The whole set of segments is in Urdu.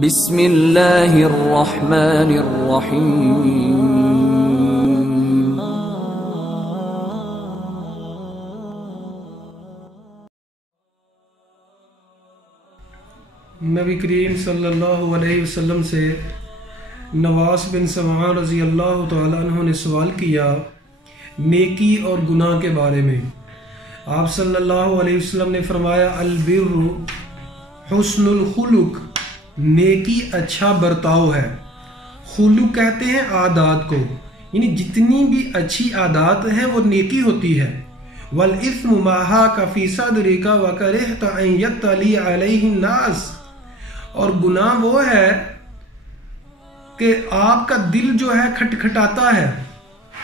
بسم اللہ الرحمن الرحیم۔ نبی کریم صلی اللہ علیہ وسلم سے نواس بن سمعان رضی اللہ تعالیٰ عنہ نے سوال کیا نیکی اور گناہ کے بارے میں۔ آپ صلی اللہ علیہ وسلم نے فرمایا البر حسن الخلق، نیکی اچھا برتاؤ ہے۔ خلق کہتے ہیں عادات کو، یعنی جتنی بھی اچھی عادات ہیں وہ نیکی ہوتی ہے۔ والإثم ما حاک فی صدرک وکرہت ان یطلع علیہ الناس، اور گناہ وہ ہے کہ آپ کا دل جو ہے کھٹکھٹاتا ہے۔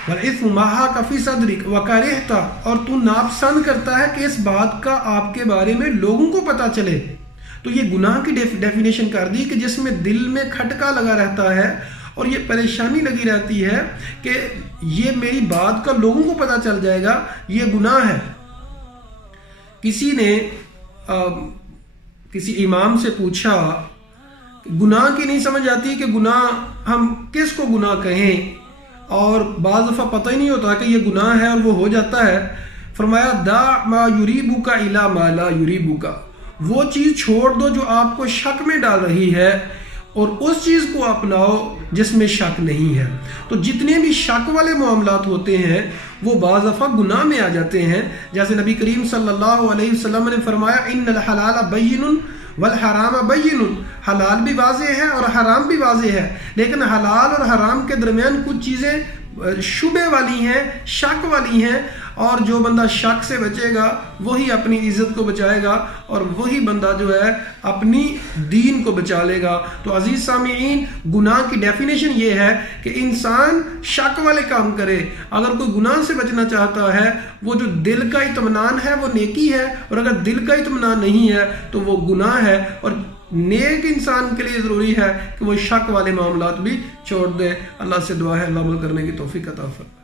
والإثم ما حاک فی صدرک وکرہت، اور تو ناپسند کرتا ہے کہ اس بات کا آپ کے بارے میں لوگوں کو پتہ چلے۔ تو یہ گناہ کی ڈیفینیشن کر دی کہ جس میں دل میں کھٹکا لگا رہتا ہے اور یہ پریشانی لگی رہتی ہے کہ یہ میری بات کا لوگوں کو پتہ چل جائے گا، یہ گناہ ہے۔ کسی نے کسی امام سے پوچھا گناہ کی نہیں سمجھ آتی کہ گناہ ہم کس کو گناہ کہیں، اور بعض دفعہ پتہ ہی نہیں ہوتا کہ یہ گناہ ہے اور وہ ہو جاتا ہے۔ فرمایا دع ما یریبک الی ما لا یریبک، وہ چیز چھوڑ دو جو آپ کو شک میں ڈال رہی ہے اور اس چیز کو اپناؤ جس میں شک نہیں ہے۔ تو جتنے بھی شک والے معاملات ہوتے ہیں وہ بعض دفعہ گناہ میں آ جاتے ہیں، جیسے نبی کریم صلی اللہ علیہ وسلم نے فرمایا ان الحلال بین والحرام بین، حلال بھی واضح ہے اور حرام بھی واضح ہے، لیکن حلال اور حرام کے درمیان کچھ چیزیں شبہ والی ہیں، شک والی ہیں، اور جو بندہ شک سے بچے گا وہی اپنی عزت کو بچائے گا اور وہی بندہ جو ہے اپنی دین کو بچا لے گا۔ تو عزیز سامعین، گناہ کی ڈیفینیشن یہ ہے کہ انسان شک والے کام کرے۔ اگر کوئی گناہ سے بچنا چاہتا ہے، وہ جو دل کا اطمینان ہے وہ نیکی ہے، اور اگر دل کا اطمینان نہیں ہے تو وہ گناہ ہے۔ اور نیک انسان کے لیے ضروری ہے کہ وہ شک والے معاملات بھی چھوڑ دے۔ اللہ سے دعا ہے اللہ عمل کرنے کی توفیق عطا فرمائے۔